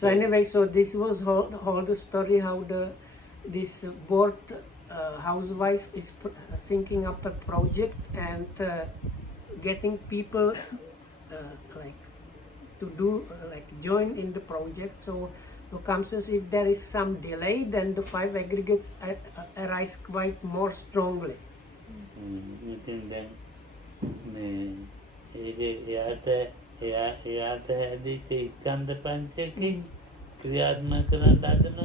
So anyway, so this was all the story how this board housewife is thinking up a project and getting people like to do like join in the project. So what comes is if there is some delay, then the 5 aggregates arise quite more strongly. Then එයාට හැදිච්ච ස්කන්ධ පංචකේ ක්‍රියාත්මක කරන්න හදන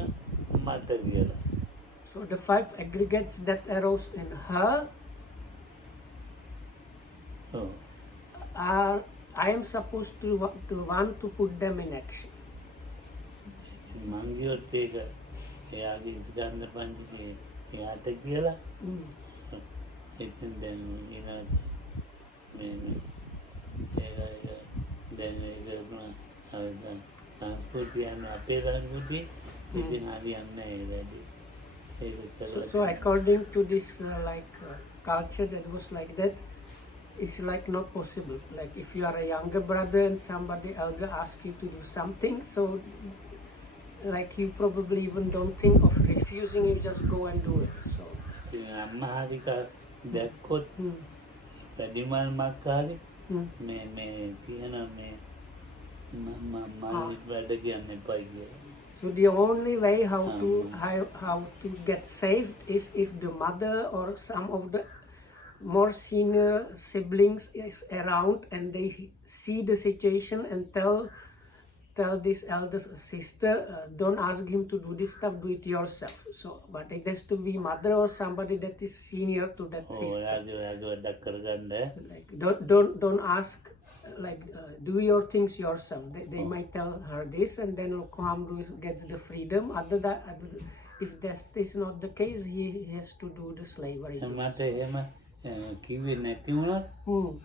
මට කියලා. So the 5 aggregates that arose in her I am supposed to want to put them in action. මං කියොත් ඒක එයාගේ ස්කන්ධ පංචකේ එයාට කියලා. ඉතින් දැන් ඊළඟ මේ දැන් ඒක සංස්කෘතිය අපේ සංස්කෘතිය ඉතින් හරියන්නේ නැහැ වැඩි. So according to this culture that was like that, it's like not possible. Like if you are a younger brother and somebody elder asks you to do something, so like you probably even don't think of refusing, you just go and do it. So අම්මා හරික දැක්කොත් වැඩිමල් මක්කාරි මේ කියන මේ මම වැඩ කියන්න එපා කියලා. So the only way how to get saved is if the mother or some of the more senior siblings is around and they see the situation and tell tell this elder sister, don't ask him to do this stuff, do it yourself. So, but it has to be mother or somebody that is senior to that sister. Like, don't ask, like, do your things yourself. They might tell her this, and then Lokohamdu gets the freedom. If that is not the case, he has to do the slavery. Oh.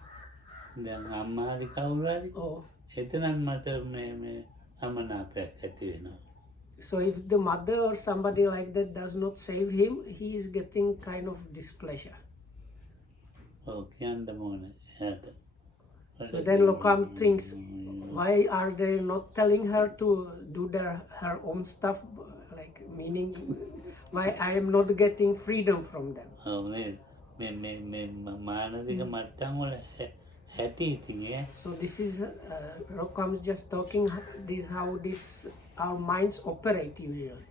So if the mother or somebody like that does not save him, he is getting kind of displeasure. So then Lokam thinks, why are they not telling her to do her own stuff? Like, meaning, why I am not getting freedom from them? So this is Rokam's just talking this how our minds operate usually.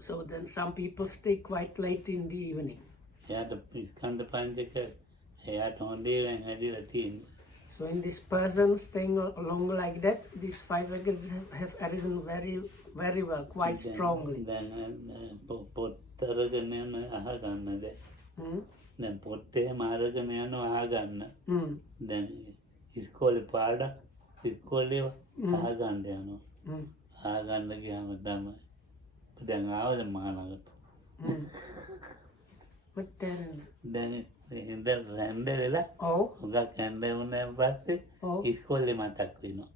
So then some people stay quite late in the evening. So in this person staying along like that, these 5 aggregates have arisen very, very well, quite strongly. දැන් පොත් එහෙම අරගෙන යනවා අහගන්න. දැන් ඉස්කෝලේ පාඩම් ඉස්කෝලේ අහගන්න යනවා. අහගන්න ගියාම තමයි දැන් ආවද මහානගරට. දැන් ඉඳන් රැඳ වෙලා හුඟක් කැඳ වුණාන් පස්සේ ඉස්කෝලේ මතක් වෙනවා.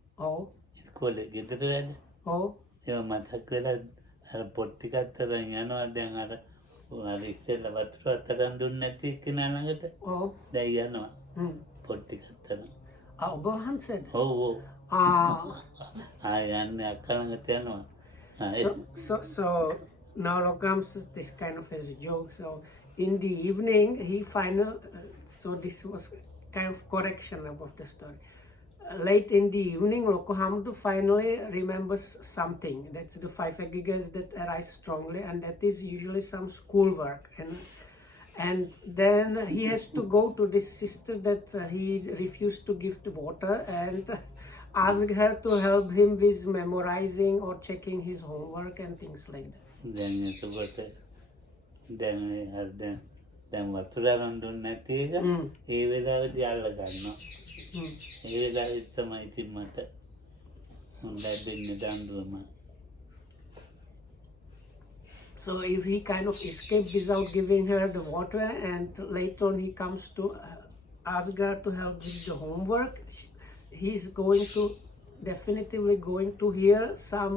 ඉස්කෝලේ ගෙදර වැඩ. ඒවා මතක් වෙලා අර පොත් ටිකත් අරන් යනවා. දැන් අර ඉස්සෙල්ලා වතුර අතරන් දුන්නේ නැති කෙනා ළඟට දැන් යනවා පොත් ටිකත් අරන්. ඔබ වහන්සේද? ඔව් ඔව්. යන්නේ අක්කා ළඟට යනවා. So now Lokam says this kind of as a joke. So in the evening he so this was kind of correction about the story. Late in the evening, Lokohamdu finally remembers something. That's the 5 aggregates that arise strongly, and that is usually some schoolwork. And then he has to go to this sister that he refused to give the water and ask her to help him with memorizing or checking his homework and things like that. දැන් වතුර අරන් දුන්නේ නැති එක ඒ වෙලාවේදී අල්ල ගන්නවා. ඒ වෙලාවෙත් තමයි ඉතින් මට හොඳයි දෙන්නේ දඬුවම. So if he kind of escaped without giving her the water, and later on he comes to ask her to help with the homework, he's definitely going to hear some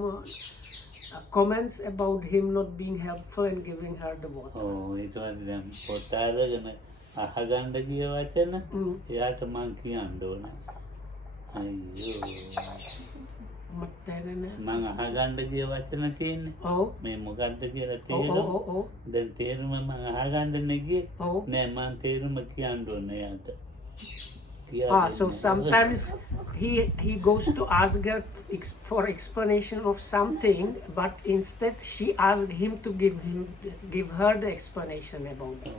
comments about him not being helpful and giving her the water. ඊට පස්සේ දැන් පොත අරගෙන අහගන්න ගිය වචන එයාට මං කියන්න ඕන. අයියෝ මං අහගන්න ගිය වචන තියෙන්නේ. මේ මොකද්ද කියලා තේරෙනවා. දැන් තේරුම මං අහගන්න නෙගියේ. නෑ මං තේරුම කියන්න ඕන එයාට. So sometimes he goes to ask her for explanation of something, but instead she asked him to give her the explanation about it.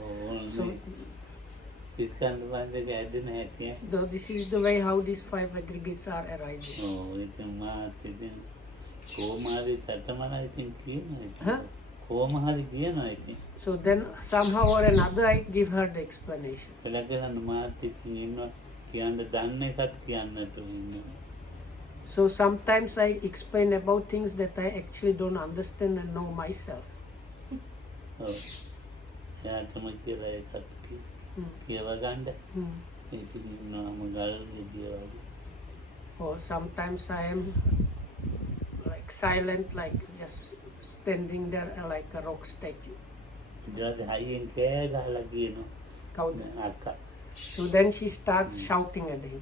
So this is the way how these 5 aggregates are arising. So then somehow or another I give her the explanation. So sometimes I explain about things that I actually don't understand and know myself. Or sometimes I am like silent, like just standing there like a rock statue. So then she starts shouting at him.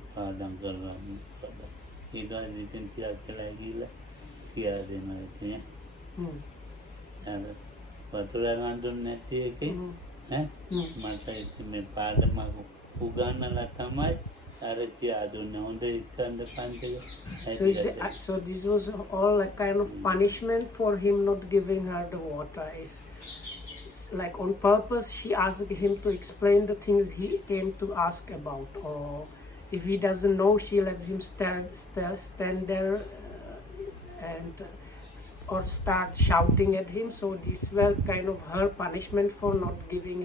So this was all a kind of punishment for him not giving her the water. It's like on purpose she asked him to explain the things he came to ask about, or if he doesn't know, she lets him stand there and or start shouting at him. So these were kind of her punishment for not giving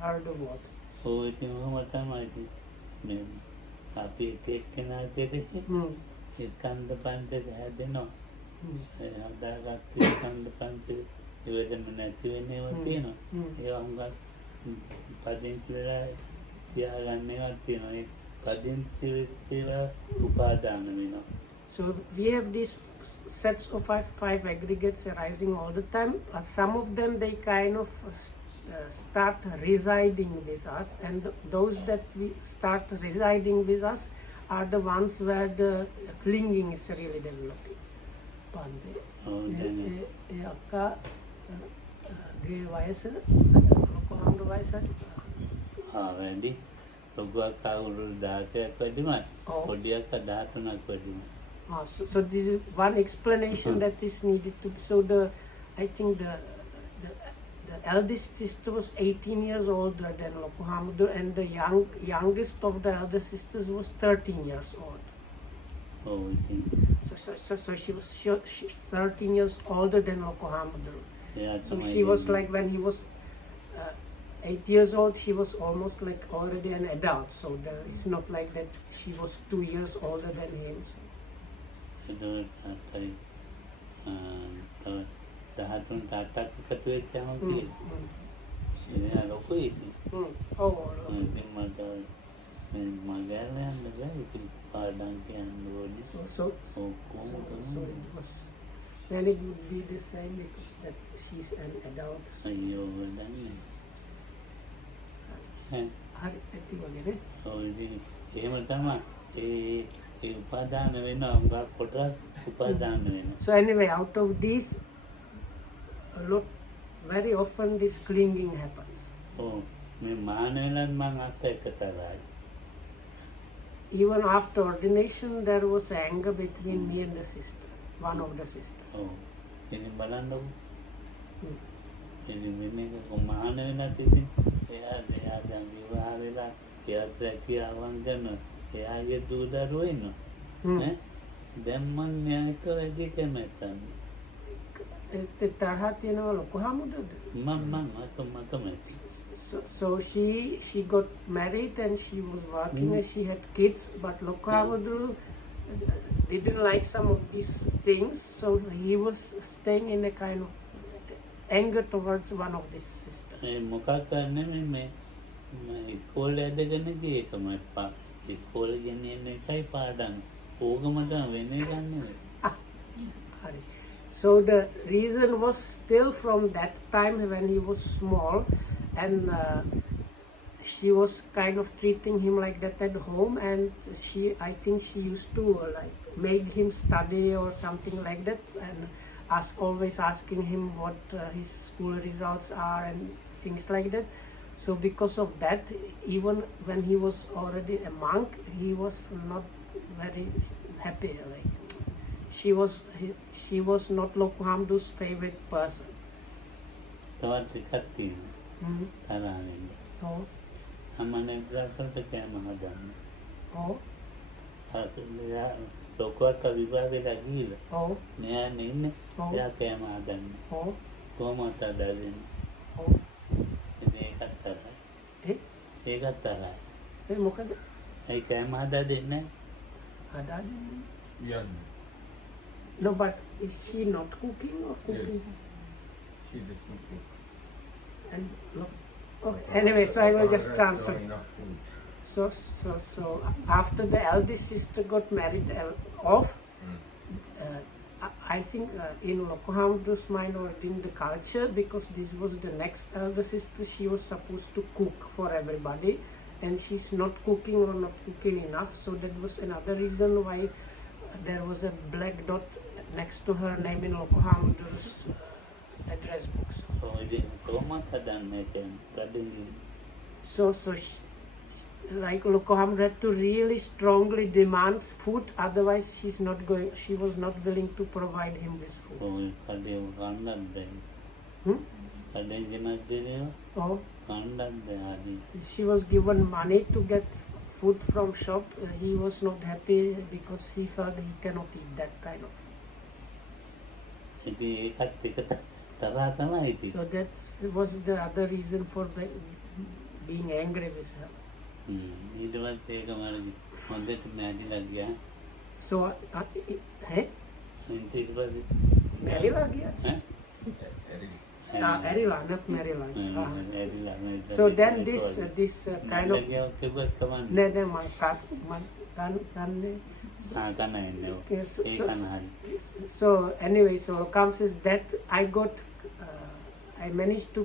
her the water. ඔව් ඉතින් ඔහොම තමයි. මේ අපි එක එක්කෙනා දෙකේ ඒ කන්ද පන්දක හැදෙනවා. හදාගත්තේ කන්ද පන්දේ ඉවෙදම නැති වෙනේවා තියෙනවා. ඒවා හුඟක් පදිංචි වෙලා තියාගන්න ඒවා තියෙනවා. ඒ පදිංචි වෙච්ච ඒවා උපාදාන වෙනවා. So we have these sets of five aggregates arising all the time. Some of them they kind of start residing with us, and those that we start residing with us are the ones where the clinging is really developing. Pande. Akka ge vayasa lokohamdu vayasa වැඩි ලොකු අක්කා උරුදු 10ක් වැඩිමයි. පොඩි අක්කා 13ක් වැඩිමයි. So this is one explanation that is needed to be. So I think the eldest sister was 18 years older than Lokohamdu, and the youngest of the elder sisters was 13 years old. Oh, okay. So she was 13 years older than Lokohamdu. Yeah, so she was like, when he was 8 years old, she was almost like already an adult. So it's not like that she was 2 years older than him. Then it would be the same because that she's an adult. So anyway, out of these, look, very often this clinging happens. Even after ordination, there was anger between me and the sister, one of the sisters. So she got married and she was working and she had kids, but Lokohamdu didn't like some of these things, so he was staying in a kind of anger towards one of these sisters. So the reason was still from that time when he was small, and she was kind of treating him like that at home, and I think she used to like make him study or something like that, and always asking him what his school results are and things like that. So because of that, even when he was already a monk, he was not very happy. Like she was not Lokohamdu's favorite person. Oh. Oh. ලොකුවක් විභාගයට ගිහිල්ලා ඔව් මෙයානේ ඉන්නේ එයා කෑම හදන්නේ ඔව් කොහොමද හදන්නේ ඔව් ඒකත් තරයි ඒ මොකද ඒ කෑම හදා දෙන්නේ හදා No, but is she not cooking or cooking? Yes. She does not cook. And look, okay. Anyway, so I will just transfer. So after the eldest sister got married off, I think in Lokohamdu's mind or in the culture, because this was the next elder sister, she was supposed to cook for everybody, and she's not cooking or not cooking enough. So that was another reason why there was a black dot next to her name in Lokohamdu's address books. So like Lokohamdu had to really strongly demand food, otherwise she was not willing to provide him this food. Oh. She was given money to get food from shop, he was not happy because he felt he cannot eat that kind of. ඉතින් ඒකත් එක තරහා තමයි ඉතින්. So that was the other reason for being angry with her. ඊට පස්සේ ඒක මට හොඳට මැදිලා ගියා. So, hey, ඊට පස්සේ Marilla gaya? ඈ Marilla, not Marilla. මැදිලා So then this kind of. තිබ්බත් කමන්නේ. No, no, my car. කන එන්නේ. Okay, ඒ කන හරි. so anyway, so comes is that I managed to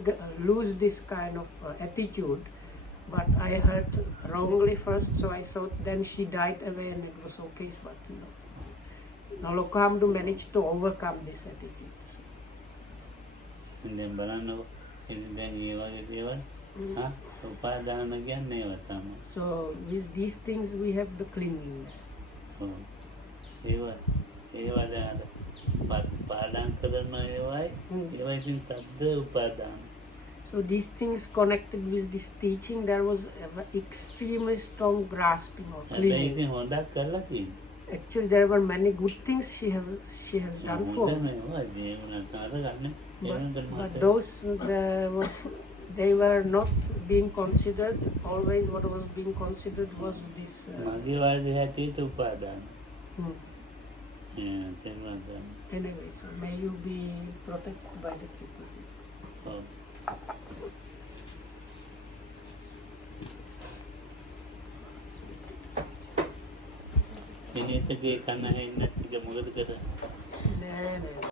lose this kind of attitude, but I heard wrongly first, so I thought then she died away and it was okay, but now Lokamdu managed to overcome this attitude. දැන් බලන්නකො ඉතින් දැන් ඒ වගේ දේවල් උපාදාන කියන්නේ ඒවා තමයි. So with these things we have the clinging. ඒවා දැන් පාඩම් කරන ඒවායි ඒවා ඉතින් තද්ද උපාදාන. So these things connected with this teaching, there was an extremely strong grasping or හැබැයි clinging. ඉතින් හොඳක් කරලා තියෙනවා. Actually, there were many good things she has done for me. But those they were not being considered. Always what was being considered was this. Anyway, so may you be protected by the people. මිනිත්ගේ කන්න හෙන්න ටික මොකද කරන්නේ? No.